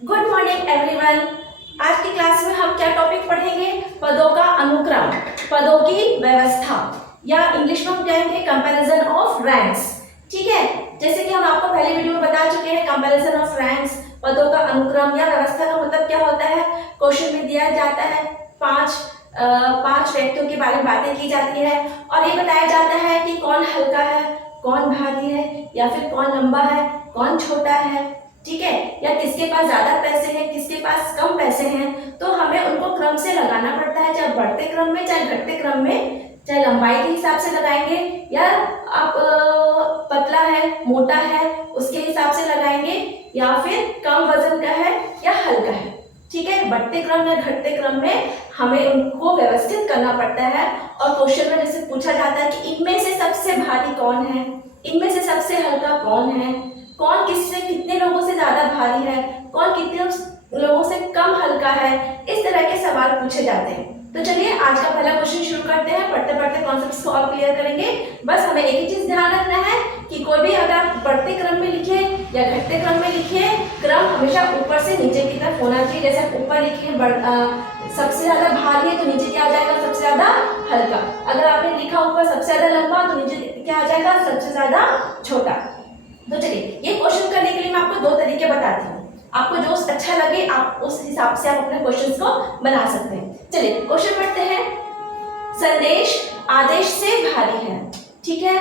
Good morning everyone. आज की class में हम क्या टॉपिक पढ़ेंगे? पदों का अनुक्रम, पदों की व्यवस्था, या इंग्लिश में हम कहेंगे कंपैरिजन ऑफ रैंक्स। ठीक है, जैसे कि हम आपको पहले वीडियो में बता चुके हैं, कंपैरिजन ऑफ रैंक्स, पदों का अनुक्रम या व्यवस्था का मतलब क्या होता है। क्वेश्चन में दिया जाता है पांच व्यक्तियों के बारे में बातें की जाती है और ये बताया जाता है कि कौन हल्का है, कौन भारी है, या फिर कौन लंबा है, कौन छोटा है। ठीक है, या किसके पास ज्यादा पैसे हैं, किसके पास कम पैसे हैं। तो हमें उनको क्रम से लगाना पड़ता है, चाहे बढ़ते क्रम में, चाहे घटते क्रम में, चाहे लंबाई के हिसाब से लगाएंगे, या आप पतला है, मोटा है, उसके हिसाब से लगाएंगे, या फिर कम वजन का है या हल्का है। ठीक है, बढ़ते क्रम या घटते क्रम में हमें उनको व्यवस्थित करना पड़ता है। और क्वेश्चन में जैसे पूछा जाता है कि इनमें से सबसे भारी कौन है, इनमें से सबसे हल्का कौन है, कौन किससे कितने लोगों से ज्यादा भारी है, कौन कितने लोगों से कम हल्का है, इस तरह के सवाल पूछे जाते हैं। तो चलिए आज का पहला क्वेश्चन शुरू करते हैं। पढ़ते पढ़ते कॉन्सेप्ट्स को और क्लियर करेंगे। बस हमें एक ही चीज ध्यान रखना है कि कोई भी अगर आप बढ़ते क्रम में लिखे या घटते क्रम में लिखे, क्रम हमेशा ऊपर से नीचे की तरफ होना चाहिए। जैसे आप ऊपर लिखे सबसे ज्यादा भारी है तो नीचे क्या आ जाएगा, सबसे ज्यादा हल्का। अगर आपने लिखा ऊपर सबसे ज्यादा लंबा तो नीचे क्या आ जाएगा, सबसे ज्यादा छोटा। तो चलिए ये क्वेश्चन करने के लिए मैं आपको दो तरीके बताती हूँ, आपको जो अच्छा लगे आप उस हिसाब से आप अपने क्वेश्चंस को बना सकते हैं। चलिए क्वेश्चन पढ़ते हैं। संदेश आदेश से भारी है, ठीक है,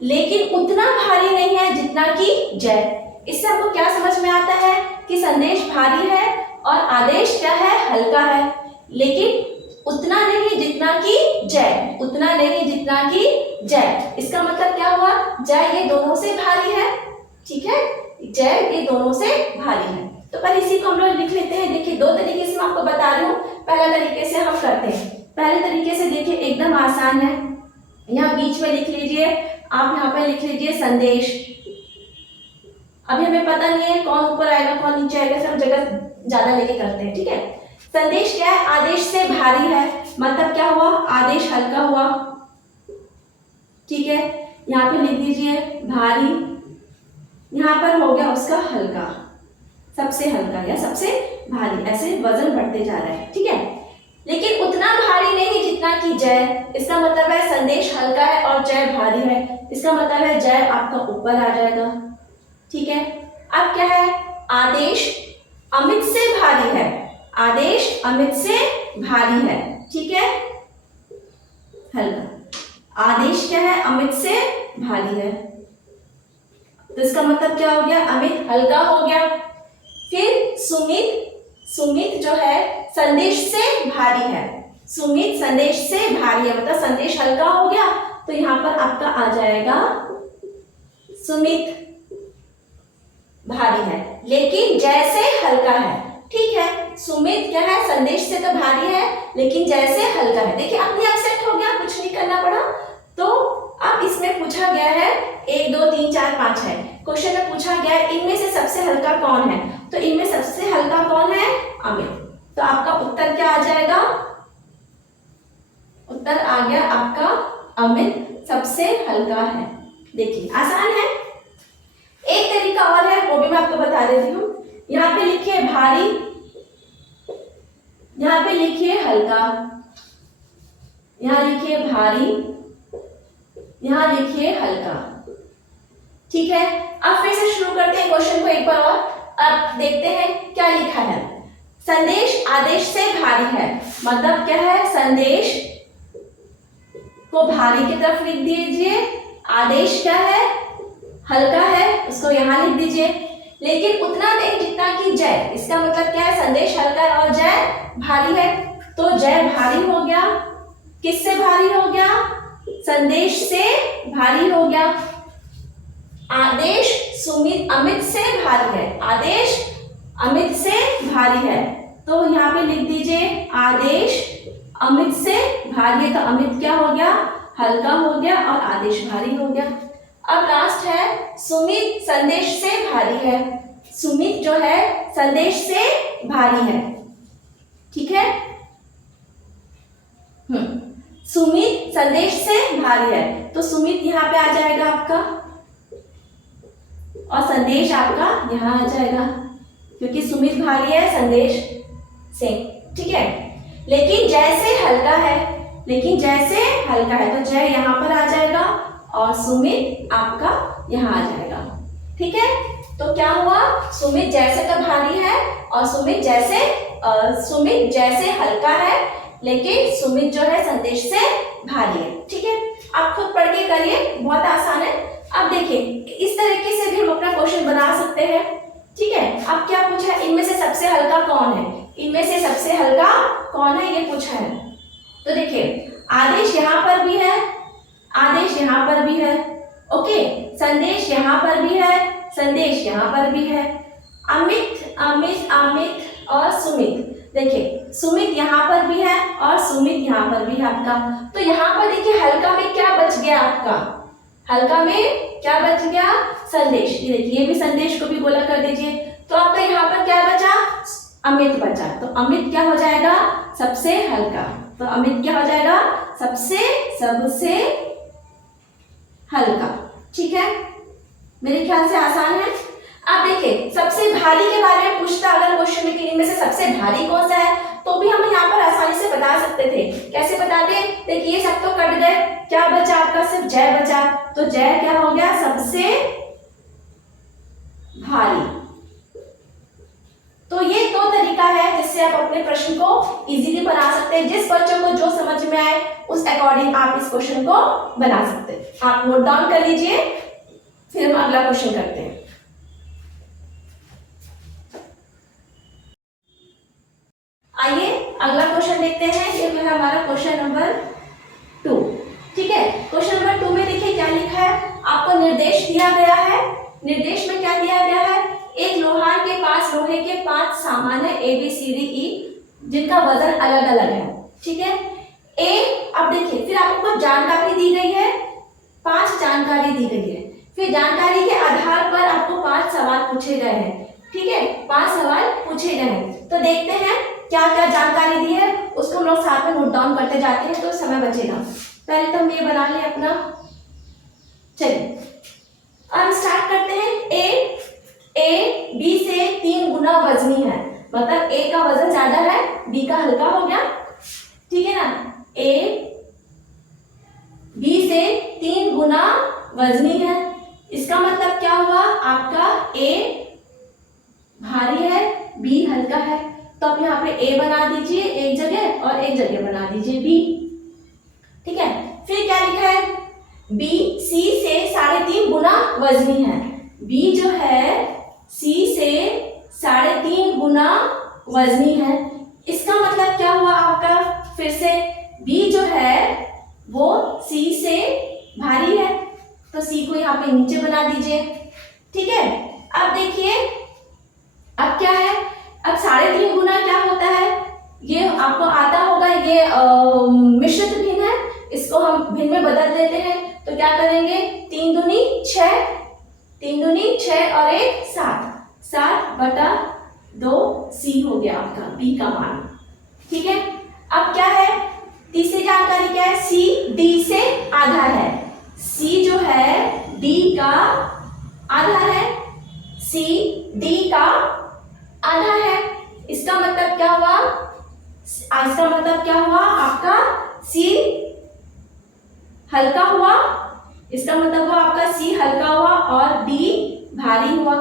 लेकिन उतना भारी नहीं है जितना कि जय। इससे आपको क्या समझ में आता है कि संदेश भारी है और आदेश क्या है, हल्का है, लेकिन उतना नहीं जितना कि जय, उतना नहीं जितना कि जय। इसका मतलब क्या हुआ, जय ये दोनों से भारी है, ठीक है, जय ये दोनों से भारी है। तो पहले इसी को हम लोग लिख लेते हैं। देखिए दो तरीके से मैं आपको बता रही हूँ, पहला तरीके से हम करते हैं। पहले तरीके से देखिए एकदम आसान है, यहाँ बीच में लिख लीजिए, आप यहाँ पे लिख लीजिए संदेश। अभी हमें पता नहीं है कौन ऊपर आएगा कौन नीचे आएगा, सब जगह ज्यादा लेके करते हैं। ठीक है, संदेश क्या है, आदेश से भारी है, मतलब क्या हुआ, आदेश हल्का हुआ। ठीक है, यहाँ पे लिख दीजिए भारी, यहाँ पर हो गया उसका हल्का, सबसे हल्का या सबसे भारी, ऐसे वजन बढ़ते जा रहा है। ठीक है, लेकिन उतना भारी नहीं जितना कि जय। इसका मतलब है संदेश हल्का है और जय भारी है, इसका मतलब है जय आपका ऊपर आ जाएगा। ठीक है, अब क्या है, आदेश अमित से भारी है, आदेश अमित से भारी है, ठीक है, हल्का। आदेश क्या है, अमित से भारी है, तो इसका मतलब क्या हो गया, अमित हल्का हो गया। फिर सुमित, सुमित जो है संदेश से भारी है, सुमित संदेश से भारी है, मतलब संदेश हल्का हो गया, तो यहाँ पर आपका आ जाएगा सुमित भारी है, लेकिन जय से हल्का है। ठीक है, सुमित क्या है, संदेश से तो भारी है लेकिन जय से हल्का है। देखिए अपने आप सेट हो गया, कुछ नहीं करना पड़ा। तो अब इसमें पूछा गया है 1 2 3 4 5 है, क्वेश्चन में पूछा गया है इनमें से सबसे हल्का कौन है, तो इनमें सबसे हल्का कौन है, अमित। तो आपका उत्तर क्या आ जाएगा, उत्तर आ गया आपका अमित सबसे हल्का है। देखिए आसान है। एक तरीका और है, वो भी मैं आपको बता देती हूँ। यहाँ पे लिखिए भारी, यहाँ पे लिखिए हल्का, यहाँ लिखिए भारी, यहाँ लिखिए हल्का। ठीक है, अब फिर से शुरू करते हैं क्वेश्चन को एक बार और। अब देखते हैं क्या लिखा है। संदेश आदेश से भारी है, मतलब क्या है, संदेश को भारी की तरफ लिख दीजिए, आदेश क्या है, हल्का है, उसको यहाँ लिख दीजिए, लेकिन उतना नहीं जितना कि जय। इसका मतलब क्या है, संदेश हल्का है और जय भारी है, तो जय भारी हो गया, किससे भारी हो गया, संदेश से भारी हो गया। आदेश सुमित अमित से भारी है, आदेश अमित से भारी है, तो यहाँ पे लिख दीजिए आदेश अमित से भारी है, तो अमित क्या हो गया, हल्का हो गया और आदेश भारी हो गया। अब लास्ट है सुमित संदेश से भारी है, सुमित जो है संदेश से भारी है। ठीक है, सुमित संदेश से भारी है, तो सुमित यहाँ पे आ जाएगा आपका और संदेश आपका यहाँ आ जाएगा। क्योंकि सुमित भारी है, संदेश से, ठीक है। लेकिन जैसे हल्का है, तो जय यहाँ पर आ जाएगा और सुमित आपका यहाँ आ जाएगा, ठीक है। तो क्या हुआ, सुमित जैसे का भारी है और सुमित जैसे हल्का है, लेकिन सुमित जो है संदेश से भारी है, ठीक है। आप खुद पढ़ के करिए, बहुत आसान है। अब देखिए इस तरीके से भी हम अपना क्वेश्चन बना सकते हैं, ठीक है। अब क्या पूछा है, इनमें से सबसे हल्का कौन है, ये पूछा है। तो देखिए आदेश यहाँ पर भी है, ओके, संदेश यहाँ पर भी है, अमित और सुमित। देखिए सुमित यहाँ पर भी है और सुमित यहाँ पर भी है आपका। तो यहाँ पर देखिए हल्का में क्या बच गया आपका, संदेश। ये देखिए ये भी संदेश को भी गोला कर दीजिए। तो आपका यहाँ पर क्या बचा, अमित बचा। तो अमित क्या हो जाएगा, सबसे हल्का। तो अमित क्या हो जाएगा, सबसे हल्का, ठीक है। मेरे ख्याल से आसान है। अब देखिए सबसे भारी के बारे में पूछता अगर क्वेश्चन में कि इनमें से सबसे भारी कौन सा है, तो भी हम यहाँ पर आसानी से बता सकते थे। कैसे बताते, देखिए ये सब तो कट गए, क्या बचा आपका, सिर्फ जय बचा। तो जय क्या हो गया, सबसे भारी। तो ये दो तरीका है जिससे आप अपने प्रश्न को इजीली बना सकते हैं। जिस बच्चों को जो समझ में आए उस अकॉर्डिंग आप इस क्वेश्चन को बना सकते हैं। आप नोट डाउन कर लीजिए, फिर हम अगला क्वेश्चन करते हैं। आइए अगला क्वेश्चन देखते हैं। ये है हमारा क्वेश्चन नंबर 2, ठीक है। क्वेश्चन नंबर 2 में देखिए क्या लिखा है, आपको निर्देश दिया गया है। निर्देश में क्या दिया गया है, एक लोहार के पास लोहे के 5 सामान है ABCDE, जिनका वजन अलग अलग है, ठीक है। अब देखिए फिर आपको जानकारी दी गई है, 5 जानकारी दी गई है। फिर जानकारी के आधार पर आपको 5 सवाल पूछे गए हैं, ठीक है। 5 सवाल पूछे गए हैं। तो देखते हैं क्या क्या जानकारी दी है, उसको हम लोग साथ में नोट डाउन करते जाते हैं, तो समय बचेगा। पहले तो हम ये बना लें अपना, चलिए अब स्टार्ट करते हैं। ए बी से 3 गुना वजनी है, मतलब ए का वजन ज्यादा है, बी का हल्का हो गया, ठीक है ना। ए बी से 3 गुना वजनी है, इसका मतलब क्या हुआ, आपका ए भारी है, बी हल्का है। तो आप यहाँ पे ए बना दीजिए एक जगह और एक जगह बना दीजिए बी, ठीक है। फिर क्या लिखा है, बी सी से 3.5 गुना वजनी है। बी जो है सी से 3.5 गुना वजनी है, इसका मतलब क्या हुआ आपका, फिर से बी जो है वो सी से भारी है, तो सी को यहाँ पे नीचे बना दीजिए, ठीक है। अब देखिए अब क्या है, अब 3.5 गुना क्या होता है, ये आपको आता होगा, ये मिश्रित भिन्न है, इसको हम भिन्न में बदल देते हैं। तो क्या करेंगे, 3 दूनी 6 और 1 7/2 सी हो गया आपका बी का मान, ठीक है। अब क्या है, तीसरी जानकारी क्या है, सी डी से आधा है। सी जो है डी का आधा है, सी डी का आधा है, इसका मतलब क्या हुआ, आपका सी हल्का हुआ, इसका मतलब हुआ आपका सी हल्का हुआ और डी भारी हुआ,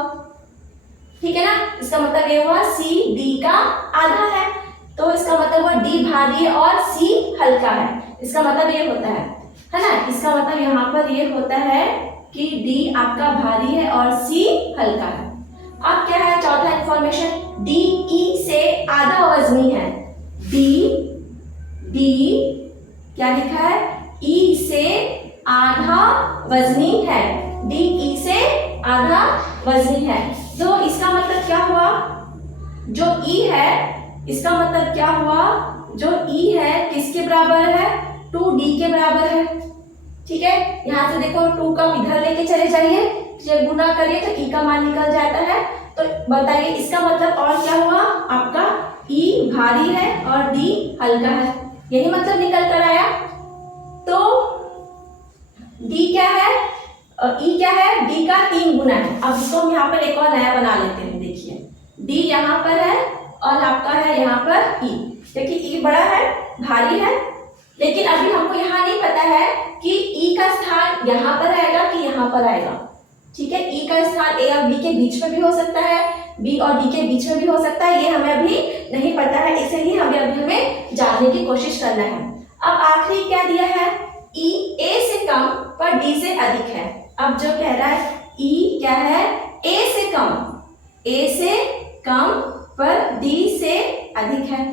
ठीक है ना। इसका मतलब ये हुआ सी डी का आधा है, तो इसका मतलब हुआ डी भारी है और सी हल्का है, इसका मतलब ये होता है ना। इसका मतलब यहाँ पर ये होता है कि डी आपका भारी है और सी हल्का है। अब क्या है, चौथा इंफॉर्मेशन, डी ई से आधा वजनी है। डी क्या लिखा है, ई से आधा वजनी है, डी ई से आधा वजनी है। तो इसका मतलब क्या हुआ, जो ई है, इसका मतलब क्या हुआ, जो ई है किसके बराबर है, 2d के बराबर है, ठीक है। यहाँ से देखो 2 का इधर लेके चले जाइए, जब गुना करिए तो ई का मान निकल जाता है। तो बताइए इसका मतलब और क्या हुआ, आपका ई भारी है और डी हल्का है, यही मतलब निकल कर आया। तो डी क्या है, ई क्या है, डी का 3 गुना है। अब इसको हम यहाँ पर एक और नया बना लेते हैं, देखिए डी यहाँ पर है और आपका है यहाँ पर ई। देखिए ई बड़ा है, भारी है, लेकिन अभी हमको यहाँ नहीं पता है कि ई का स्थान यहाँ पर आएगा कि यहाँ पर आएगा। ठीक है, ई का स्थान ए और बी के बीच में भी हो सकता है, बी और डी के बीच में भी हो सकता है, ये हमें अभी नहीं पता है, इसलिए हमें जानने की कोशिश करना है। अब आखिरी क्या दिया है, ई ए से कम पर डी से अधिक है। अब जो कह रहा है ई क्या है, ए से कम पर डी से अधिक है,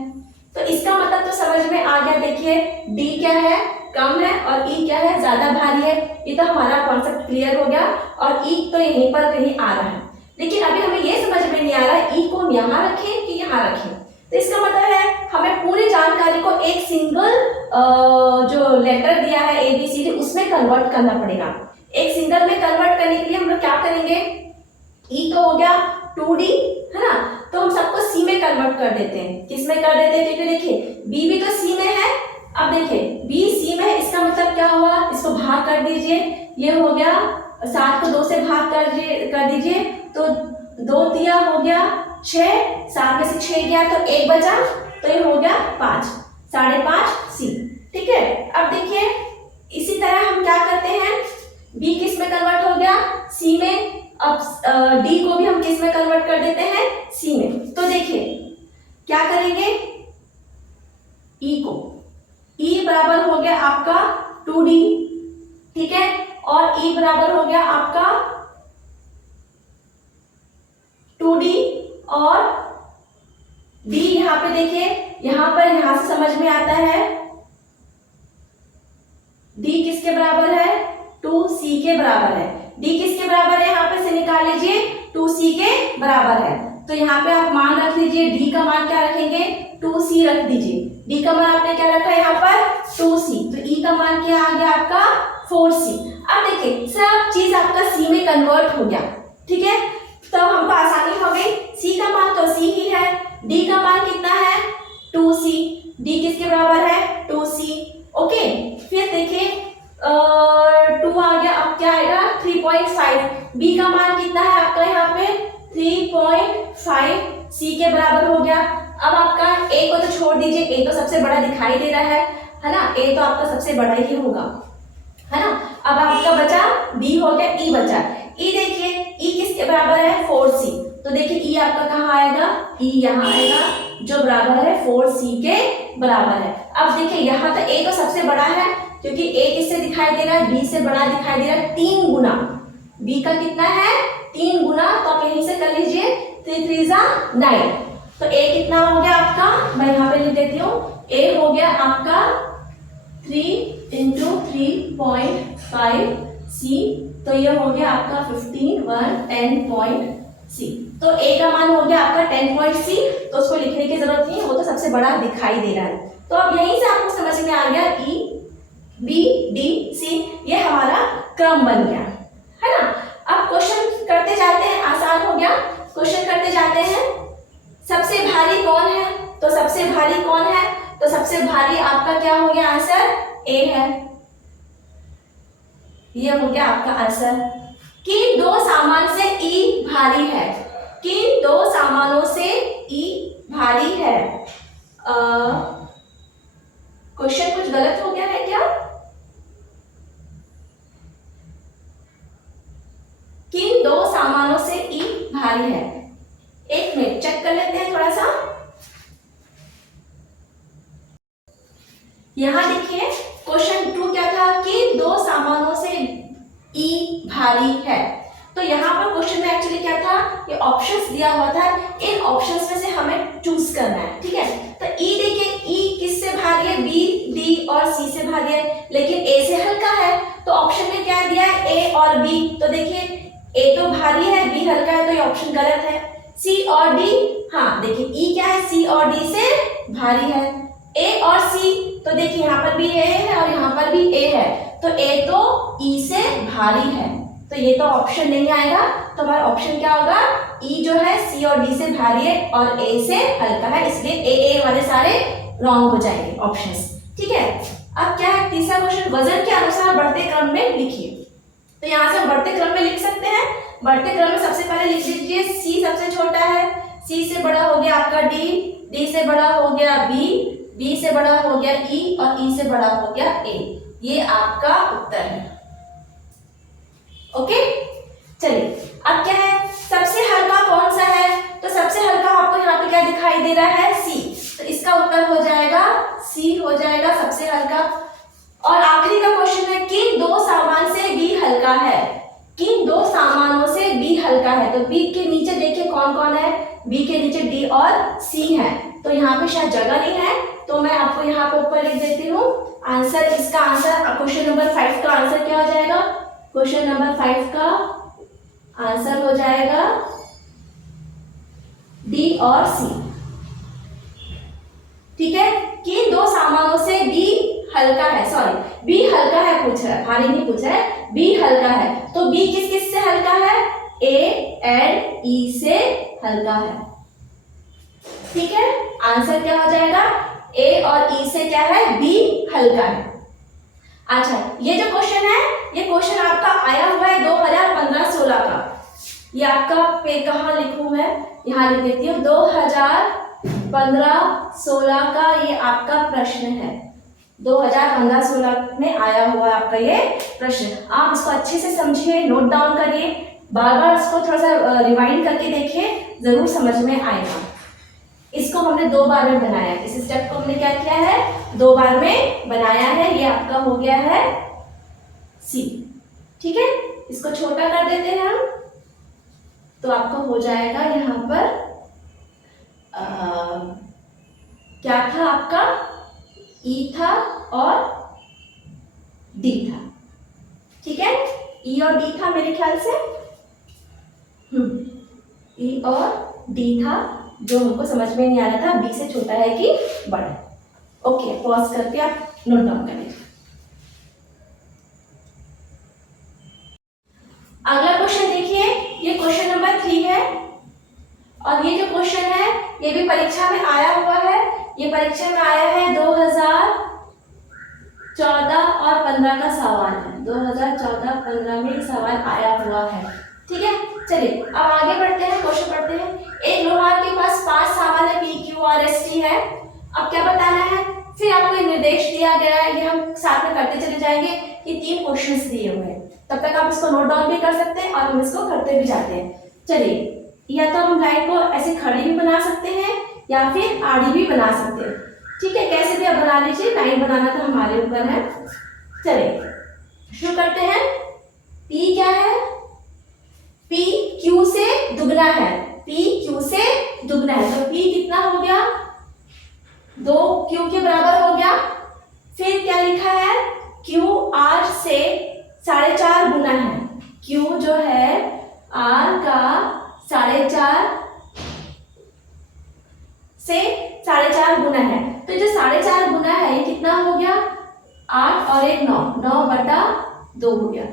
तो इसका मतलब तो समझ में आ गया। देखिए डी क्या है, कम है, और ई क्या है, ज्यादा भारी है। ये तो हमारा कॉन्सेप्ट क्लियर हो गया, और ई तो यहीं पर कहीं आ रहा है। लेकिन अभी हमें ये समझ में नहीं आ रहा है ई को हम यहाँ रखें कि यहाँ रखें। तो इसका मतलब है हमें पूरी जानकारी को एक सिंगल जो लेटर दिया है ABCD उसमें कन्वर्ट करना पड़ेगा। एक सिंगल में कन्वर्ट करने के लिए हम लोग क्या करेंगे, ई तो हो गया 2D है ना, तो हम सबको सी में कन्वर्ट कर देते हैं। किस में कर देते हैं, क्योंकि देखिए बी भी तो सी में है। अब देखिए बी सी में है, इसका मतलब क्या हुआ, इसको भाग कर दीजिए, ये हो गया 7 को 2 से भाग कर दीजिए, तो 2 दिया हो गया 6, 7 में से 6 गया तो 1 बचा, तो ये हो गया 5, 5.5 सी। ठीक है, अब देखिए इसी तरह हम क्या करते हैं, बी किस में कन्वर्ट हो गया, सी में। अब डी को भी हम किस में कन्वर्ट कर देते हैं, सी में। तो देखिए क्या करेंगे, ई को, ई बराबर हो गया आपका 2D, ठीक है, और ई बराबर हो गया आपका 2D, और डी यहाँ पे देखिए, यहाँ पर यहां से समझ में आता है डी किसके बराबर है, 2C के बराबर है। डी किसके बराबर है, यहाँ पे से निकाल लीजिए, 2C के बराबर है। तो यहाँ पे आप मान रख लीजिए, डी का मान क्या रखेंगे, 2C रख दीजिए। डी का मान आपने क्या रखा है यहाँ पर, 2C, तो ई का मान क्या आ गया आपका 4C। अब देखिए सब चीज आपका सी में कन्वर्ट हो गया, ठीक है, तो हमको आसानी हो गई। सी का मान तो सी ही है, डी का मान कितना है 2C, डी किसके बराबर है 2C। ओके, फिर देखिए 2 आ गया, अब क्या आएगा 3.5, बी का मान कितना है आपका यहाँ पे 3.5, सी के बराबर हो गया। अब आपका ए को तो छोड़ दीजिए, ए तो सबसे बड़ा दिखाई दे रहा है ना, ए तो आपका सबसे बड़ा ही होगा, है ना। अब आपका बचा बी हो गया, ई बचा। ई देखिए ई किसके बराबर है 4C, तो देखिए ई आपका कहाँ आएगा, ई यहाँ आएगा जो बराबर है 4C के बराबर है। अब देखिए यहाँ तो ए तो सबसे बड़ा है, क्योंकि ए किससे दिखाई दे रहा है, बी से बड़ा दिखाई दे रहा है 3 गुना, बी का कितना है 3 गुना, तो आप यहीं से कर लीजिए 3 3 9, तो ए कितना हो गया आपका, मैं यहाँ पे लिख देती हूँ, ए हो गया आपका 3 × 3.5C, तो ये हो गया आपका 10.C, तो ए का मान हो गया आपका 10.C, तो उसको लिखने की जरूरत नहीं है, वो तो सबसे बड़ा दिखाई दे रहा है। तो अब यहीं से आपको समझ में आ गया ई बी डी सी, ये हमारा क्रम बन गया, है ना। अब क्वेश्चन करते जाते हैं, आसान हो गया, क्वेश्चन करते जाते हैं। सबसे भारी कौन है, तो सबसे भारी कौन है, तो सबसे भारी आपका क्या हो गया आंसर, ए है, ये हो गया आपका आंसर। किन 2 सामान से ई भारी है, किन 2 सामानों से ई भारी है। क्वेश्चन कुछ गलत हो गया है क्या, किन 2 सामानों से ई भारी है, एक मिनट चेक कर लेते हैं थोड़ा सा। यहां देखिए क्वेश्चन 2 क्या था, किन 2 सामानों से ई भारी है, तो यहाँ पर क्वेश्चन में एक्चुअली क्या था, ये ऑप्शंस दिया हुआ था, इन ऑप्शंस में से हमें चूज करना है, ठीक है। तो ई देखिए ई किससे भारी है, बी डी और सी से भारी है, लेकिन ए से हल्का है, तो ऑप्शन में क्या दिया है ए और बी, तो देखिए ए तो भारी है, बी हल्का है, तो ये ऑप्शन गलत है। सी और डी, हाँ देखिए ई क्या है, सी और डी से भारी है। ए और सी, तो देखिए यहाँ पर भी ए है और यहाँ पर भी ए है, तो ए तो ई से भारी है, तो ये तो ऑप्शन नहीं आएगा, तो हमारा ऑप्शन क्या होगा, ई जो है सी और डी से भारी है और ए से हल्का है, इसलिए ए वाले सारे रॉन्ग हो जाएंगे ऑप्शंस, ठीक है। अब क्या है तीसरा क्वेश्चन, वजन के अनुसार बढ़ते क्रम में लिखिए, तो यहाँ से हम बढ़ते क्रम में लिख सकते हैं। बढ़ते क्रम में सबसे पहले लिख लीजिए सी सबसे छोटा है, सी से बड़ा हो गया आपका डी, डी से बड़ा हो गया बी, बी से बड़ा हो गया ई और ई से बड़ा हो गया ए। ये आपका उत्तर है। ओके, चलिए अब क्या है, सबसे हल्का कौन सा है? तो सबसे हल्का आपको यहाँ पे क्या दिखाई दे रहा है? सी। तो इसका उत्तर हो जाएगा सी हो जाएगा सबसे हल्का। और आखिरी का क्वेश्चन है, किन दो सामान से बी हल्का है? किन दो सामानों से बी हल्का है? तो बी के नीचे देखिए कौन कौन है, बी के नीचे डी और सी है। तो यहाँ पे शायद जगह नहीं है, तो मैं आपको यहाँ पे ऊपर लिख देती हूँ आंसर। इसका आंसर क्वेश्चन नंबर 5 का आंसर क्या हो जाएगा? क्वेश्चन नंबर 5 का आंसर हो जाएगा डी और सी। ठीक है, किन दो सामानों से बी हल्का है? सॉरी, बी हल्का है पूछ रहा है, भारी नहीं पूछ रहा है, बी हल्का है। तो बी किस किस से हल्का है? ए एंड ई से हल्का है। ठीक है, आंसर क्या हो जाएगा? ए और ई से क्या है? बी हल्का है। अच्छा, ये जो क्वेश्चन है, ये क्वेश्चन आपका आया हुआ है 2015-16 का। ये आपका पे कहाँ लिखूं मैं? यहाँ लिख देती हूँ 2015-16 का ये आपका प्रश्न है। 2015-16 में आया हुआ आपका ये प्रश्न। आप इसको अच्छे से समझिए, नोट डाउन करिए, बार बार इसको थोड़ा सा रिवाइंड करके देखिए, जरूर समझ में आएगा। इसको हमने 2 बार में बनाया, इस स्टेप को हमने क्या किया है? 2 बार में बनाया है। ये आपका हो गया है सी। ठीक है, इसको छोटा कर देते हैं हम, तो आपको हो जाएगा यहाँ पर क्या था आपका? ई था और डी था। ठीक है, ई और डी था मेरे ख्याल से। ई और डी था, जो हमको समझ में नहीं आ रहा था बी से छोटा है कि बड़ा। ओके, पॉज करके आप नोट डाउन करें। अगला क्वेश्चन देखिए, ये क्वेश्चन नंबर 3 है। और ये जो क्वेश्चन है ये भी परीक्षा में आया हुआ है। ये परीक्षा में आया है 2014 और 15 का सवाल है। 2014-15 में सवाल आया हुआ है। ठीक है, चलिए अब आगे बढ़ते हैं, क्वेश्चन पढ़ते हैं। एक लोहार के पास 5 सामान है, P Q R S T है। अब क्या बताना है? फिर आपको एक निर्देश दिया गया है, ये हम साथ में करते चले जाएंगे। ये 3 क्वेश्चंस दिए हुए हैं, तब तक आप इसको नोट डाउन भी कर सकते हैं और हम इसको करते भी जाते हैं। चलिए, या तो हम लाइन को ऐसे खड़ी भी बना सकते हैं या फिर आड़ी भी बना सकते हैं। ठीक है, कैसे भी आप बना लीजिए, लाइन बनाना तो हमारे ऊपर है। चलिए शुरू करते हैं। P क्या है? P Q से दुगना है, P Q से दुगना है, तो P कितना हो गया? 2Q के बराबर हो गया। फिर क्या लिखा है? Q R से 4.5 गुना है। Q जो है R का 4.5 से 4.5 गुना है, तो जो 4.5 गुना है ये कितना हो गया? 8 और 1 9, 9/2 हो गया।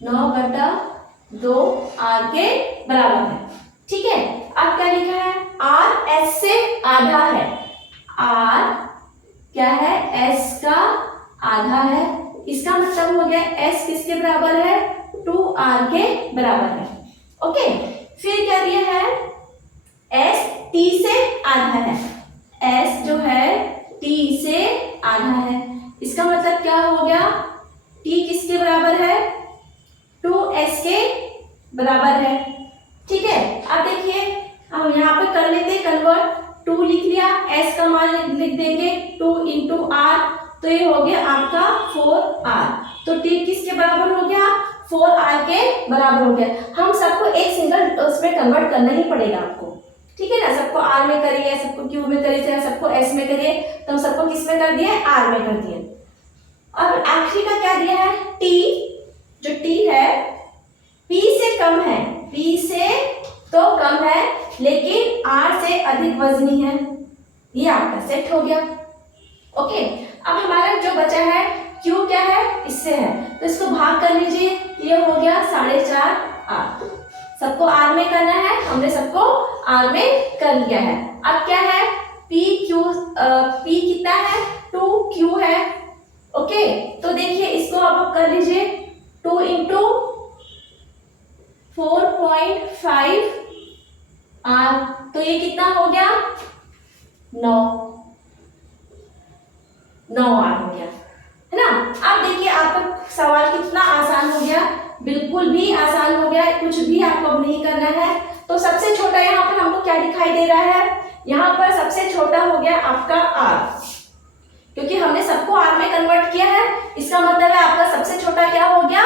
9/2 R के बराबर है। ठीक है, अब क्या लिखा है? R S से आधा है। R क्या है? S का आधा है। इसका मतलब हो गया S किसके बराबर है? 2R के बराबर है। ओके, फिर क्या दिया है? S T से आधा है। S जो है T से आधा है। इसका मतलब क्या हो गया? T किसके बराबर है? 2S के बराबर है। ठीक है, अब देखिए हम यहाँ पे कर लेते हैं कन्वर्ट। 2 लिख लिया, S का मान लिख देंगे 2 × R, तो ये हो गया आपका 4R। तो T किसके बराबर हो गया? 4R के बराबर हो गया। हम सबको एक सिंगल उसमें कन्वर्ट करना ही पड़ेगा आपको। ठीक है ना, सबको R में करिए, सबको Q में करिए, सबको S में करिए, तो हम सबको किस में कर दिए? R में कर दिए। अब आखिरी का क्या दिया है? T, जो T है P से कम है, P से तो कम है लेकिन R से अधिक वजनी है। ये आपका सेट हो गया। ओके, अब हमारा जो बचा है Q क्या है? इससे है, तो इसको भाग कर लीजिए। ये हो गया 4.5R। सबको R में करना है, हमने सबको R में कर लिया है। अब क्या है? P कितना है? 2Q है। ओके, तो देखिए इसको अब कर लीजिए। 2 × 4.5 आर, तो ये कितना हो गया 9 आर हो गया, है ना। अब देखिए आपका सवाल कितना आसान हो गया, बिल्कुल भी आसान हो गया, कुछ भी आपको अब नहीं करना है। तो सबसे छोटा यहाँ पर हमको क्या दिखाई दे रहा है, यहाँ पर सबसे छोटा हो गया आपका आर, क्योंकि हमने सबको आर में कन्वर्ट किया है, इसका मतलब है आपका सबसे छोटा क्या हो गया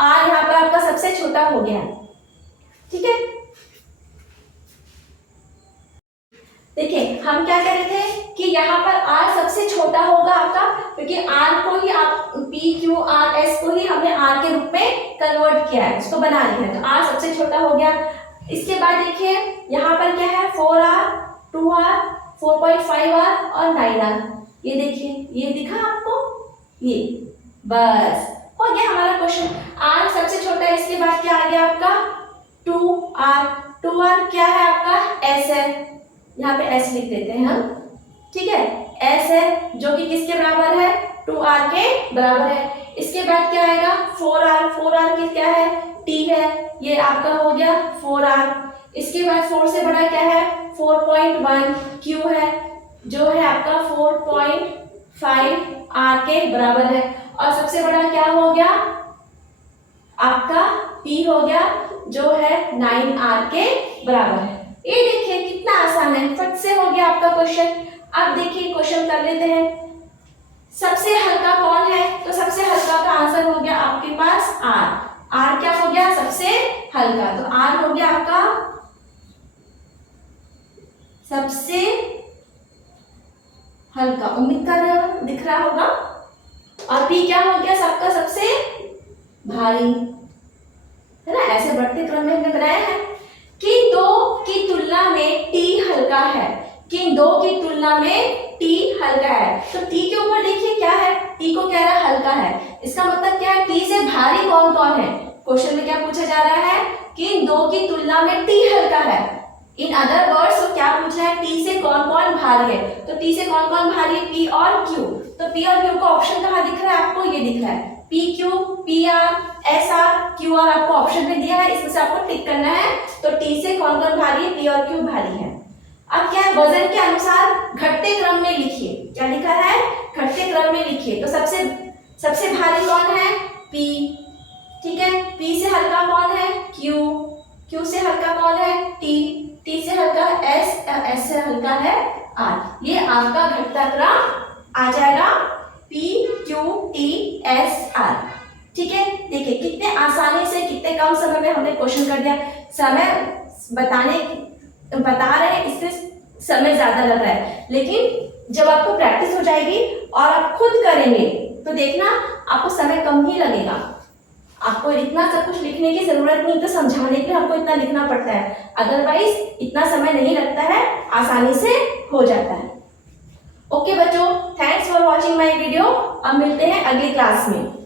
आर, यहाँ पर आपका सबसे छोटा हो गया, ठीक है। देखिए हम क्या कह रहे थे कि यहाँ पर आर सबसे छोटा होगा आपका, क्योंकि आर को ही आप पी क्यू आर एस को ही हमने आर के रूप में कन्वर्ट किया है, उसको बना लिया है, तो आर सबसे छोटा हो गया। इसके बाद देखिए यहाँ पर क्या है 4R 2R 4.5R और 9R, ये देखिए ये दिखा आपको, ये बस हो गया हमारा क्वेश्चन। आर सबसे छोटा है, इसके बाद क्या आ गया आपका 2R क्या है आपका एस है, यहाँ पे एस लिख देते हैं हम, ठीक है, एस है जो कि किसके बराबर है 2R के बराबर है। इसके बाद क्या आएगा 4R की क्या है टी है, ये आपका हो गया 4R। इसके बाद 4 से बड़ा क्या है 4.1 क्यू है, जो है आपका 4.5 R के बराबर है। और सबसे बड़ा क्या हो गया आपका P हो गया, जो है 9R के बराबर है। ये देखिए कितना आसान है, फट से हो गया आपका क्वेश्चन। अब देखिए क्वेश्चन कर लेते हैं, सबसे हल्का कौन है, तो सबसे हल्का का आंसर हो गया आपके पास आर क्या हो गया सबसे हल्का, तो आर हो गया आपका सबसे हल्का, उम्मीद कर रहे हो दिख रहा होगा। और पी क्या हो गया सबका सबसे भारी, है ना, ऐसे बढ़ते क्रम में हमने बनाया है। किन दो की तुलना में टी हल्का है, किन दो की तुलना में टी हल्का है, तो टी के ऊपर देखिए क्या है, टी को कह रहा है हल्का है, इसका मतलब क्या है टी से भारी कौन कौन है। क्वेश्चन में क्या पूछा जा रहा है कि इन दो की तुलना में टी हल्का है, इन अदर वर्ड्स तो क्या पूछ रहा है टी से कौन कौन भारी है, तो टी से कौन कौन भारी है पी और क्यू, तो पी और क्यू का ऑप्शन कहाँ दिख रहा है आपको, ये दिख रहा है P Q P R S R Q R, आपको ऑप्शन में दिया है, इसमें से आपको टिक करना है। तो टी से कौन कौन भारी है, पी और क्यू भारी है। अब क्या है वजन के अनुसार घटते क्रम में लिखिए, क्या लिखा है घटते क्रम में लिखिए, तो सबसे भारी कौन है पी, ठीक है, पी से हल्का कौन है क्यू, क्यू से हल्का कौन है टी, टी से हल्का एस, एस से हल्का है आर। ये आपका घटता क्रम आ जाएगा P Q T S R, ठीक है। देखिए कितने आसानी से कितने कम समय में हमने क्वेश्चन कर दिया, समय बता रहे हैं इससे समय ज्यादा लग रहा है, लेकिन जब आपको प्रैक्टिस हो जाएगी और आप खुद करेंगे तो देखना आपको समय कम ही लगेगा। आपको इतना सब कुछ लिखने की जरूरत नहीं, तो समझाने के लिए हमको इतना लिखना पड़ता है, अदरवाइज इतना समय नहीं लगता है, आसानी से हो जाता है। ओके बच्चों, thanks for watching my video. अब मिलते हैं अगली क्लास में।